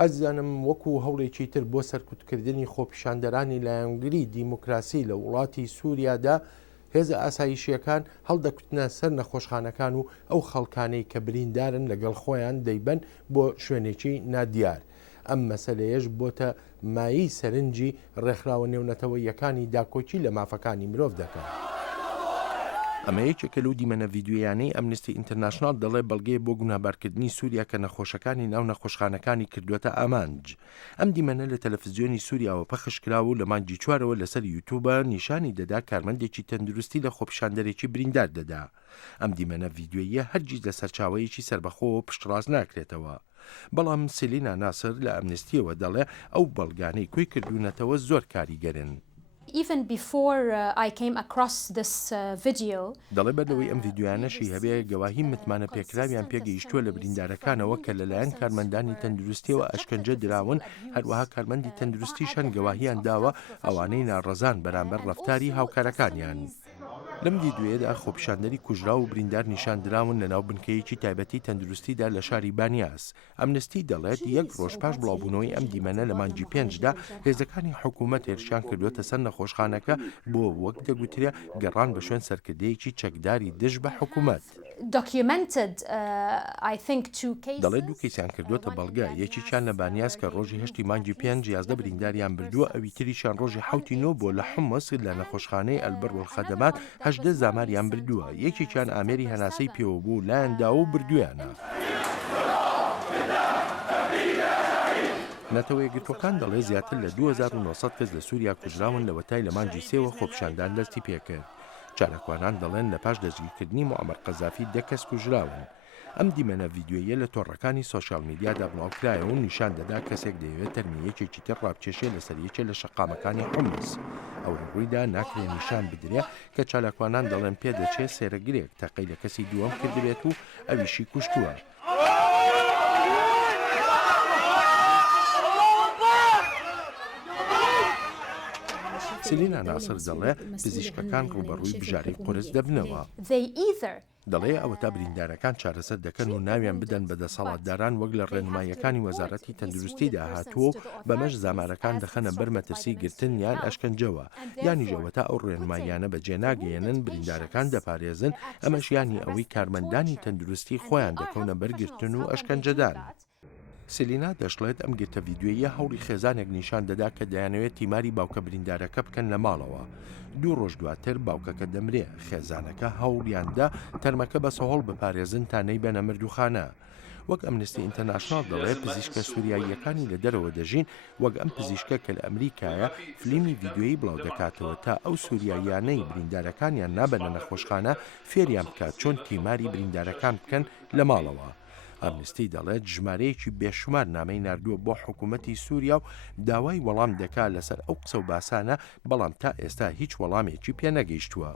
ئازیزانم وەکو هەوڵێکی تر بۆ سەرکوتکردنی خۆپیشاندەرانی لایەنگری دیموکراسی لە وڵاتی سووریادا هێزە ئاسایشیەکان هەڵدەکوتنە سەر نەخۆشخانەکان و ئەو خەڵکانەی کە بریندارن لەگەڵ خۆیان دەیبەن بۆ شوێنێکی نادیار. ئەم مەسەلەیەش بۆتە مایی سەرنجی ڕێکخراوە نێونەتەوەیەکانی داکۆچی لە مافەکانی مرۆڤ دەکات. ئەمە یەکێکە لەو دیمەنە ڤیدیۆیانەی ئەمنستی ئینتەرناشنال دەڵێ بەڵگەیە بۆ گونابارکردنی سووریا کە نەخۆشەکانی ناو نەخۆشخانەکانی کردوێتە ئامانج. ئەم دیمەنە لە تەلەڤیزیۆنی سووریاوە پەخشکراوە و لە مانگی چوارەوە لەسەر یوتیوبە نیشانی دەدا کارمەندێکی تەندروستی لە خۆپیشاندەرێکی بریندار دەدا. ئەم دیمەنە ڤیدیۆیە هەرگیز لە سەرچاوەیەکی سربەخۆوە پشتڕاست ناکرێتەوە. بەڵام سیلینا ناسر لە ئەمنستیەوە دەڵێ ئەو بەڵگانەی کوێی کردوونەتەوە زۆر کاریگەرن. Even before I came across this video, دەڵێ بەردەوەی ئەم ڤیدیۆیانەشی هەبێ گەواهی متمانە پێکراویان پێگەیشتووە لە بریندارەکانەوە کە لەلایەن کارمەندانی تەندروستیەوە ئەشکەنجە دراون، هەروەها کارمەندی تەندروستیشان گەواهیان داوە ئەوانەی ناڕەزان بەرامبەر ڕەفتاری هاوکارەکانیان. لەم ڤیدیۆیەدا خۆپیشاندەری کوژرا و بریندار نیشاندراون لە ناو بنکەیەکی تایبەتی تەندروستیدا لە شاری بانیاس. ئەمنستی دەڵێت یەک ڕۆژ پاش بڵاوبوونەوەی ئەم دیمەنە لە مانگی 5دا هێزەکانی حکوومەت هێرشیان کردوێتە سەر نەخۆشخانەکە بۆ وەک دەگوترێ گەڕان بە شوێن سەرکردەیەکی چەکداری دژ بە حکوومەت. دەڵێ دوو کەیسیان کردوێتە بەڵگە، یەکییان لە بانیاس کە ڕۆژی هەشتی مانگی 5 11 برینداریان بردووە، ئەوی تریشان ڕۆژی 7 بۆ لە حمص لە نەخۆشخانەی ئەلبەر وەڵخەدەمات 18 زاماریان بردووە، یەکێکیان ئامێری هەناسەی پێوە بوو لایەندا و بردویانە. نەتەوە یەکگرتوەکان دەڵێ زیاتر لە 2900 کەس لە سووریا کوژراون لە وەتای لە مانگی 3 خۆپیشاندان دەستی پێکرد. چارەکوانان دەڵێن لە پاش دەستگیرکردنی موعەمەر قەزافی 10 کەس کوژراون. ئەم دیمەنە ڤیدیۆیە لە تۆڕەکانی سۆشیال میدیادا بڵاوکرایەوە و نیشان دەدا کەسێک دەیەوێت تەرمیەکێکی تر ڕابکێشێ لەسەر یەکێ لە شەقامەکانی حمص. ئەو ڕوویدا ناکرێ نیشان بدرێ کە چالاکوانان دەڵێن پێدەچێت سێرەگرێک تەقەی لە کەسی دووەم کردبێت و ئەویشی کوشتووە. سیلینا ناسر دەڵێ پزیشکەکان ڕوبەڕووی بژارەی قورس دەبنەوە. دەڵێ ئەوە تا بریندارەکان چارەسەر دەکەن و ناویان بدەن بە دەسەڵاتداران وەک لە ڕێنماییەکانی وەزارەتی تەندروستیدا هاتووە و بەمەش زامارەکان دەخەنە بەر مەترسی گرتن یان ئەشکەنجەوە، یانیژەوە تا ئەو ڕێنماییانە بەجێ ناگەیەنن بریندارەکان دەپارێزن، ئەمەش یانی ئەوەی کارمەندانی تەندروستی خۆیان دەکەونە بەرگرتن و ئەشکەنجەدان. سیلینا دەشڵێت ئەم گرتە ڤیدیۆیە هەوڵی خێزانێک نیشان دەدا کە دەیانەوێت تیماری باوکە بریندارەکە بکەن لە ماڵەوە. 2 ڕۆژ دواتر باوکەکە دەمرێ، خێزانەکە هەوڵیاندا تەرمەکە بە سەهۆڵ بپارێزن تا نەیبەنە مردوخانە. وەک ئەمنستی ئینتەرناشنال دەڵێت پزیشکە سووریاییەکانی لە دەرەوە دەژین، وەک ئەم پزیشکە کە لە ئەمریکایە فلیمی ڤیدیۆیی بڵاو دەکاتەوە تا ئەو سووریاییانەی بریندارەکانیان نابەنە نەخۆشخانە فێریان بکات چۆن تیماری بریندارەکان بکەن لە ماڵەوە. ئەمنستی دەڵێت ژمارەیەکی بێشمار نامەی ناردووە بۆ حکوومەتی سووریا و داوای وەڵام دەکات لەسەر ئەو قسە و باسانە، بەڵام تا ئێستا هیچ وەڵامێکی پێ نەگەیشتووە.